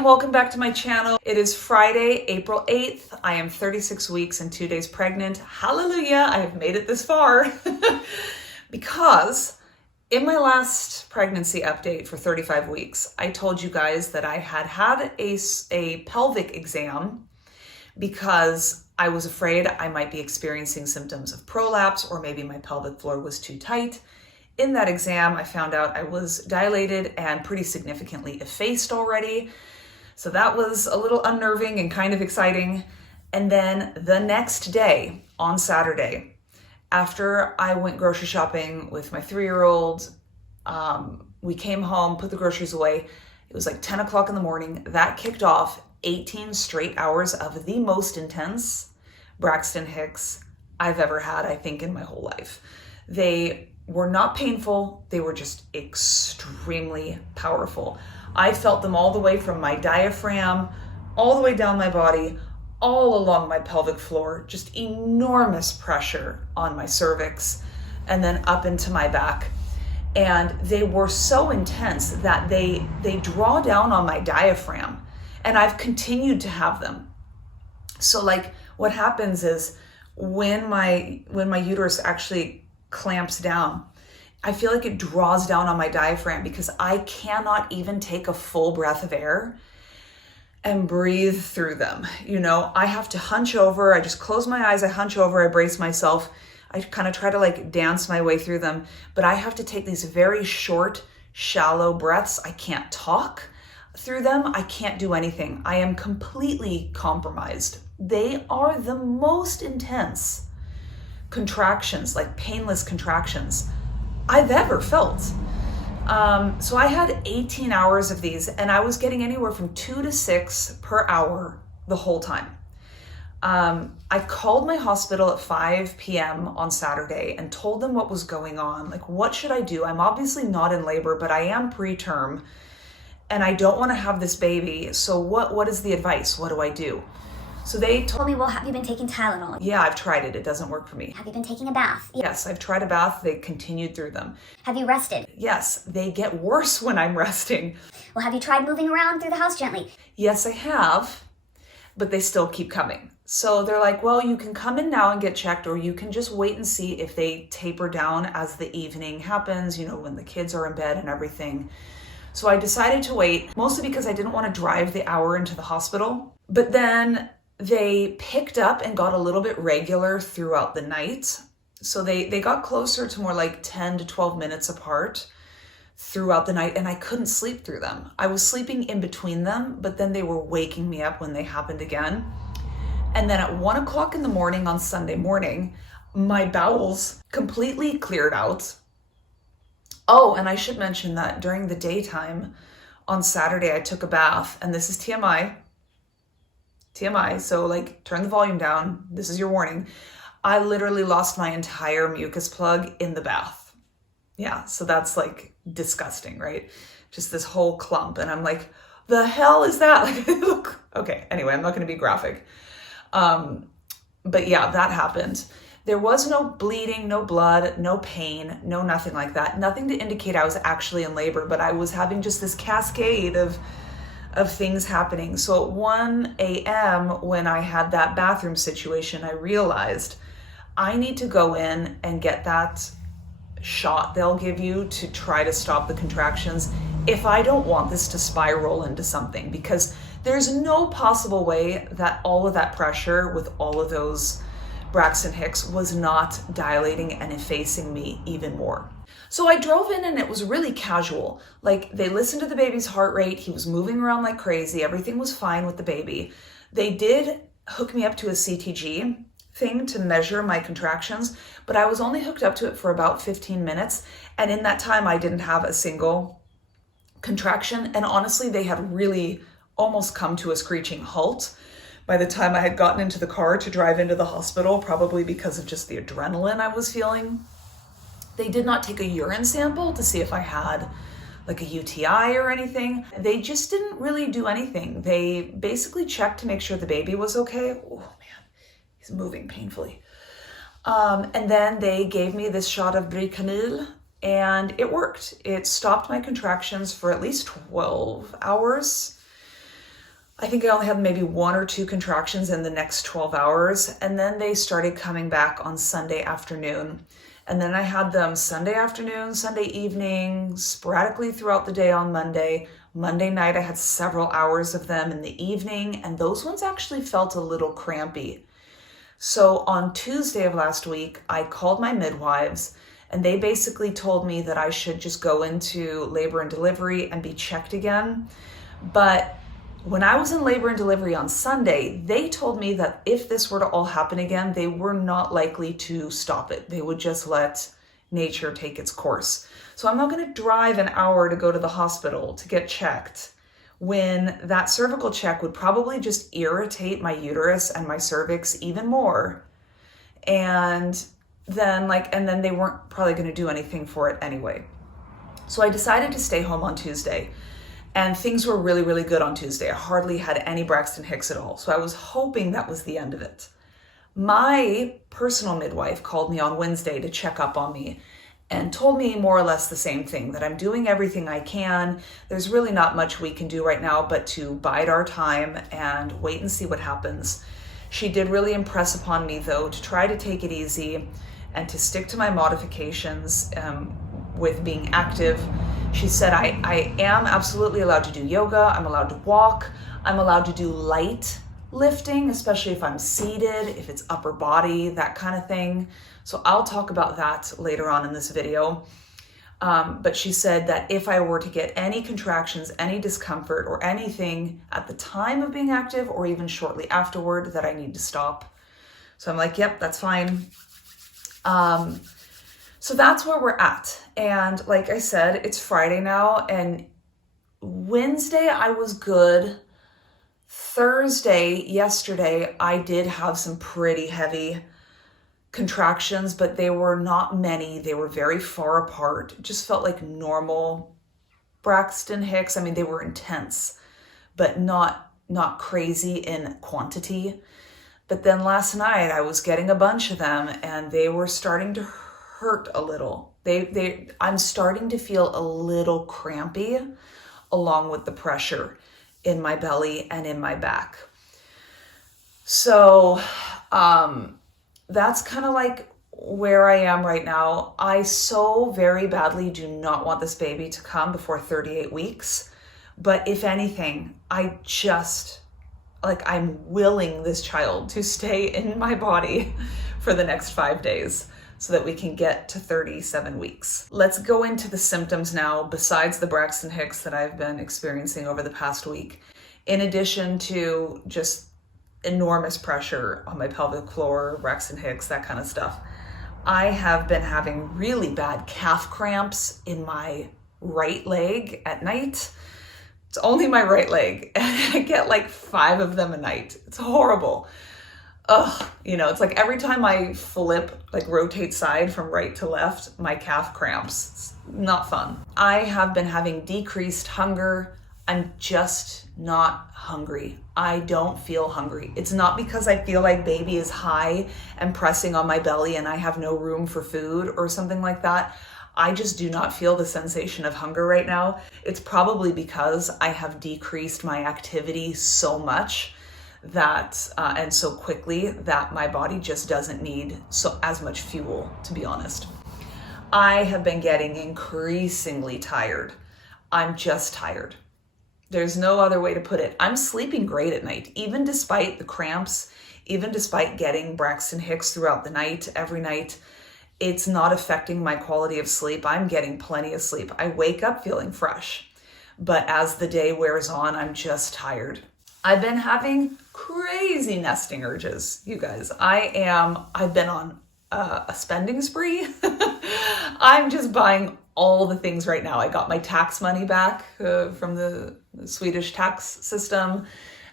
and welcome back to my channel. It is Friday, April 8th. I am 36 weeks and 2 days pregnant. Hallelujah, I have made it this far. Because in my last pregnancy update for 35 weeks, I told you guys that I had a pelvic exam because I was afraid I might be experiencing symptoms of prolapse or maybe my pelvic floor was too tight. In that exam, I found out I was dilated and pretty significantly effaced already. So that was a little unnerving and kind of exciting. And then the next day, on Saturday, after I went grocery shopping with my 3-year-old, we came home, put the groceries away. It was like 10 o'clock in the morning. That kicked off 18 straight hours of the most intense Braxton Hicks I've ever had, I think, in my whole life. They were not painful. They were just extremely powerful. I felt them all the way from my diaphragm, all the way down my body, all along my pelvic floor, just enormous pressure on my cervix and then up into my back. And they were so intense that they draw down on my diaphragm, and I've continued to have them. So like what happens is when my uterus actually clamps down, I feel like it draws down on my diaphragm because I cannot even take a full breath of air and breathe through them. You know, I have to hunch over. I just close my eyes, I hunch over, I brace myself. I kind of try to like dance my way through them, but I have to take these very short, shallow breaths. I can't talk through them. I can't do anything. I am completely compromised. They are the most intense contractions, like painless contractions I've ever felt. So I had 18 hours of these, and I was getting anywhere from 2 to 6 per hour the whole time. I called my hospital at 5 p.m. on Saturday and told them what was going on. Like, what should I do? I'm obviously not in labor, but I am preterm, and I don't want to have this baby. So what is the advice? What do I do? So they told me, well, have you been taking Tylenol? Yeah, I've tried it. It doesn't work for me. Have you been taking a bath? Yes, I've tried a bath. They continued through them. Have you rested? Yes, they get worse when I'm resting. Well, have you tried moving around through the house gently? Yes, I have, but they still keep coming. So they're like, well, you can come in now and get checked, or you can just wait and see if they taper down as the evening happens, you know, when the kids are in bed and everything. So I decided to wait, mostly because I didn't want to drive the hour into the hospital. But then they picked up and got a little bit regular throughout the night. So they got closer to more like 10 to 12 minutes apart throughout the night, and I couldn't sleep through them. I was sleeping in between them, but then they were waking me up when they happened again. And then at 1 o'clock in the morning on Sunday morning, my bowels completely cleared out. Oh, and I should mention that during the daytime on Saturday, I took a bath, and this is TMI, so like turn the volume down. This is your warning. I literally lost my entire mucus plug in the bath. Yeah, so that's like disgusting, right? Just this whole clump. And I'm like, the hell is that? Like, look, okay, anyway, I'm not going to be graphic. But yeah, that happened. There was no bleeding, no blood, no pain, no nothing like that. Nothing to indicate I was actually in labor, but I was having just this cascade of things happening. So at 1 a.m. when I had that bathroom situation, I realized I need to go in and get that shot they'll give you to try to stop the contractions if I don't want this to spiral into something, because there's no possible way that all of that pressure with all of those Braxton Hicks was not dilating and effacing me even more. So I drove in and it was really casual. Like, they listened to the baby's heart rate. He was moving around like crazy. Everything was fine with the baby. They did hook me up to a CTG thing to measure my contractions, but I was only hooked up to it for about 15 minutes. And in that time, I didn't have a single contraction. And honestly, they had really almost come to a screeching halt by the time I had gotten into the car to drive into the hospital, probably because of just the adrenaline I was feeling. They did not take a urine sample to see if I had like a UTI or anything. They just didn't really do anything. They basically checked to make sure the baby was okay. Oh man, he's moving painfully. And then they gave me this shot of Preterm, and it worked. It stopped my contractions for at least 12 hours. I think I only had maybe 1 or 2 contractions in the next 12 hours. And then they started coming back on Sunday afternoon. And then I had them Sunday afternoon, Sunday evening, sporadically throughout the day on Monday. Monday night, I had several hours of them in the evening, and those ones actually felt a little crampy. So on Tuesday of last week, I called my midwives, and they basically told me that I should just go into labor and delivery and be checked again. But when I was in labor and delivery on Sunday, they told me that if this were to all happen again, they were not likely to stop it. They would just let nature take its course. So I'm not going to drive an hour to go to the hospital to get checked when that cervical check would probably just irritate my uterus and my cervix even more. And then they weren't probably going to do anything for it anyway. So I decided to stay home on Tuesday. And things were really, really good on Tuesday. I hardly had any Braxton Hicks at all. So I was hoping that was the end of it. My personal midwife called me on Wednesday to check up on me and told me more or less the same thing, that I'm doing everything I can. There's really not much we can do right now but to bide our time and wait and see what happens. She did really impress upon me, though, to try to take it easy and to stick to my modifications with being active. She said I am absolutely allowed to do yoga. I'm allowed to walk. I'm allowed to do light lifting, especially if I'm seated, if it's upper body, that kind of thing. So I'll talk about that later on in this video. But she said that if I were to get any contractions, any discomfort, or anything at the time of being active or even shortly afterward, that I need to stop. So I'm like, yep, that's fine. So that's where we're at. And like I said, it's Friday now, and Wednesday I was good. Thursday, yesterday, I did have some pretty heavy contractions, but they were not many. They were very far apart. It just felt like normal Braxton Hicks. I mean, they were intense, but not crazy in quantity. But then last night I was getting a bunch of them, and they were starting to hurt a little. I'm starting to feel a little crampy along with the pressure in my belly and in my back. So that's kind of like where I am right now. I so very badly do not want this baby to come before 38 weeks. But if anything, I'm willing this child to stay in my body for the next 5 days so that we can get to 37 weeks. Let's go into the symptoms now, besides the Braxton Hicks that I've been experiencing over the past week. In addition to just enormous pressure on my pelvic floor, Braxton Hicks, that kind of stuff, I have been having really bad calf cramps in my right leg at night. It's only my right leg. I get like 5 of them a night. It's horrible. It's like every time I rotate side from right to left, my calf cramps. It's not fun. I have been having decreased hunger. I'm just not hungry. I don't feel hungry. It's not because I feel like baby is high and pressing on my belly and I have no room for food or something like that. I just do not feel the sensation of hunger right now. It's probably because I have decreased my activity so much that and so quickly that my body just doesn't need as much fuel, to be honest. I have been getting increasingly tired. I'm just tired. There's no other way to put it. I'm sleeping great at night, even despite the cramps, even despite getting Braxton Hicks throughout the night, every night. It's not affecting my quality of sleep. I'm getting plenty of sleep. I wake up feeling fresh, but as the day wears on, I'm just tired. I've been having crazy nesting urges, you guys. I've been on a spending spree. I'm just buying all the things right now. I got my tax money back from the Swedish tax system.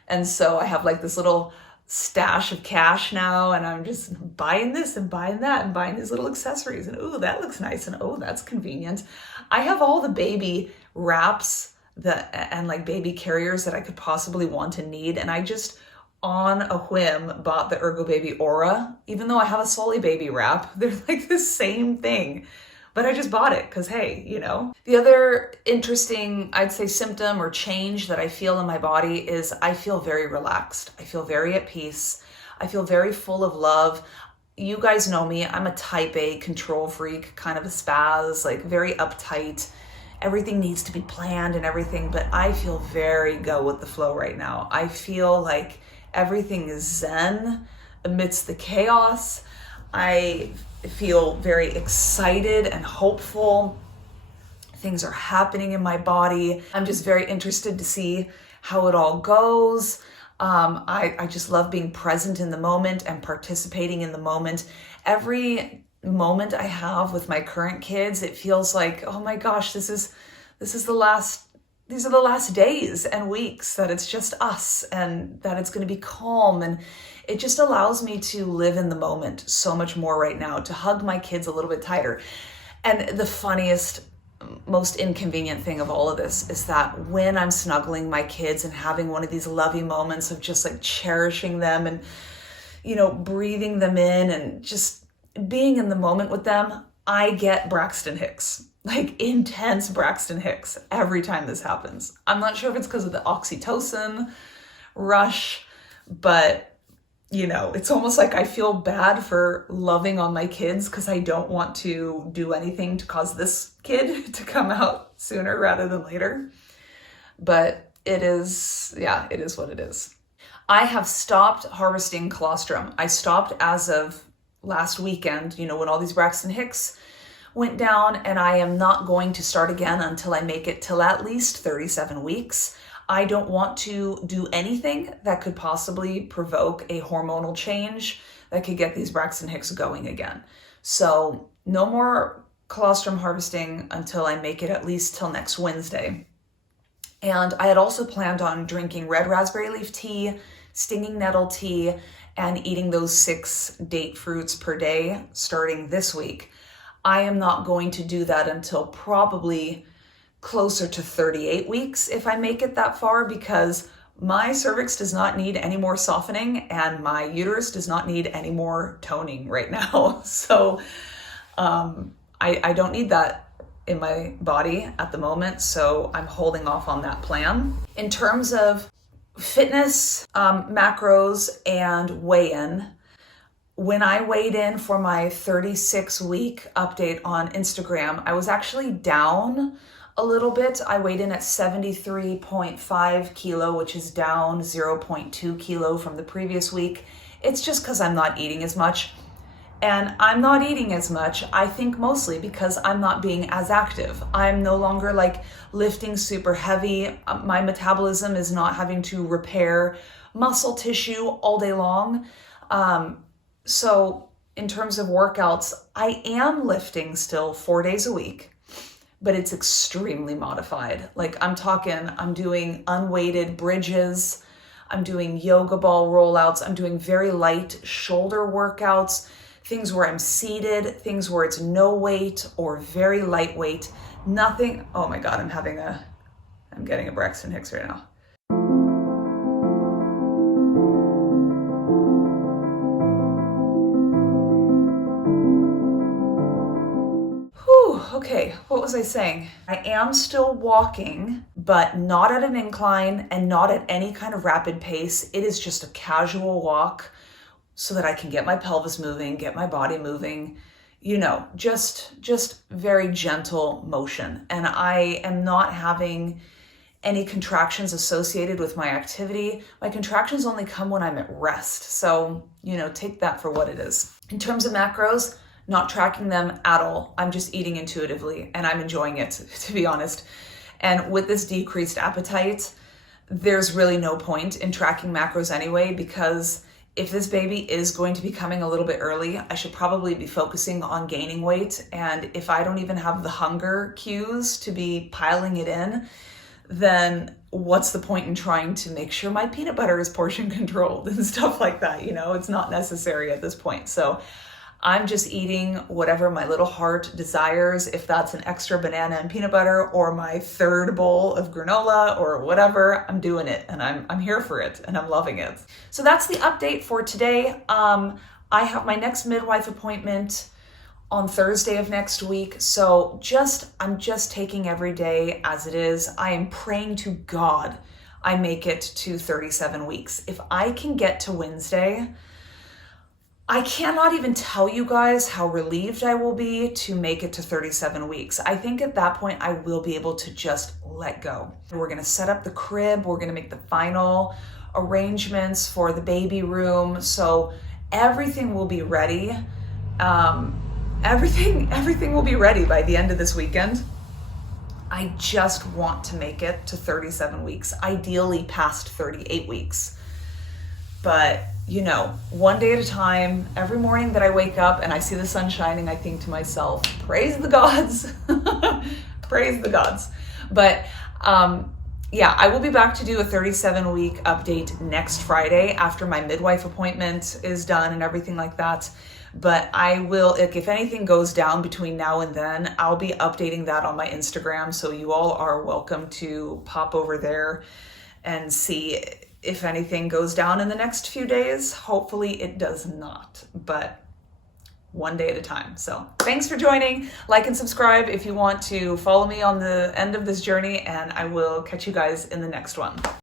And so I have like this little stash of cash now, and I'm just buying this and buying that and buying these little accessories. And ooh, that looks nice. And oh, that's convenient. I have all the baby wraps and like baby carriers that I could possibly want and need. And I just on a whim bought the Ergo Baby Aura, even though I have a Soli Baby wrap. They're like the same thing, but I just bought it because, hey, The other interesting, I'd say, symptom or change that I feel in my body is I feel very relaxed. I feel very at peace. I feel very full of love. You guys know me. I'm a type A control freak, kind of a spaz, like very uptight. Everything needs to be planned and everything, but I feel very go with the flow right now. I feel like everything is zen amidst the chaos. I feel very excited and hopeful. Things are happening in my body. I'm just very interested to see how it all goes. I just love being present in the moment and participating in the moment. Every moment I have with my current kids, it feels like, oh my gosh, these are the last days and weeks that it's just us and that it's going to be calm. And it just allows me to live in the moment so much more right now, to hug my kids a little bit tighter. And the funniest, most inconvenient thing of all of this is that when I'm snuggling my kids and having one of these lovey moments of just like cherishing them and, breathing them in and just being in the moment with them, I get Braxton Hicks, like intense Braxton Hicks every time this happens. I'm not sure if it's because of the oxytocin rush, but it's almost like I feel bad for loving on my kids because I don't want to do anything to cause this kid to come out sooner rather than later. But it is what it is. I have stopped harvesting colostrum. I stopped as of last weekend, when all these Braxton Hicks went down, and I am not going to start again until I make it till at least 37 weeks. I don't want to do anything that could possibly provoke a hormonal change that could get these Braxton Hicks going again. So no more colostrum harvesting until I make it at least till next Wednesday. And I had also planned on drinking red raspberry leaf tea, stinging nettle tea, and eating those 6 date fruits per day starting this week. I am not going to do that until probably closer to 38 weeks if I make it that far, because my cervix does not need any more softening and my uterus does not need any more toning right now. So I don't need that in my body at the moment, so I'm holding off on that plan. In terms of fitness, macros, and weigh-in, when I weighed in for my 36-week update on Instagram, I was actually down a little bit. I weighed in at 73.5 kilo, which is down 0.2 kilo from the previous week. It's just because I'm not eating as much. And I'm not eating as much, I think mostly because I'm not being as active. I'm no longer like lifting super heavy. My metabolism is not having to repair muscle tissue all day long. So in terms of workouts, I am lifting still 4 days a week, but it's extremely modified. Like I'm doing unweighted bridges. I'm doing yoga ball rollouts. I'm doing very light shoulder workouts, things where I'm seated, things where it's no weight or very lightweight. Nothing. Oh my God, I'm getting a Braxton Hicks right now. Okay, what was I saying? I am still walking, but not at an incline and not at any kind of rapid pace. It is just a casual walk so that I can get my pelvis moving, get my body moving, just very gentle motion. And I am not having any contractions associated with my activity. My contractions only come when I'm at rest. So, take that for what it is. In terms of macros, not tracking them at all. I'm just eating intuitively and I'm enjoying it, to be honest. And with this decreased appetite, there's really no point in tracking macros anyway, because if this baby is going to be coming a little bit early, I should probably be focusing on gaining weight. And if I don't even have the hunger cues to be piling it in, then what's the point in trying to make sure my peanut butter is portion controlled and stuff like that? It's not necessary at this point. So I'm just eating whatever my little heart desires, if that's an extra banana and peanut butter or my third bowl of granola or whatever, I'm doing it and I'm here for it and I'm loving it. So that's the update for today. I have my next midwife appointment on Thursday of next week. So I'm just taking every day as it is. I am praying to God I make it to 37 weeks. If I can get to Wednesday, I cannot even tell you guys how relieved I will be to make it to 37 weeks. I think at that point I will be able to just let go. We're gonna set up the crib. We're gonna make the final arrangements for the baby room. So everything will be ready. Everything will be ready by the end of this weekend. I just want to make it to 37 weeks, ideally past 38 weeks. But you know, one day at a time. Every morning that I wake up and I see the sun shining, I think to myself, praise the gods, praise the gods. But yeah, I will be back to do a 37-week update next Friday after my midwife appointment is done and everything like that. But I will, if anything goes down between now and then, I'll be updating that on my Instagram. So you all are welcome to pop over there and see if anything goes down in the next few days. Hopefully it does not, but one day at a time. So thanks for joining. Like and subscribe if you want to follow me on the end of this journey, and I will catch you guys in the next one.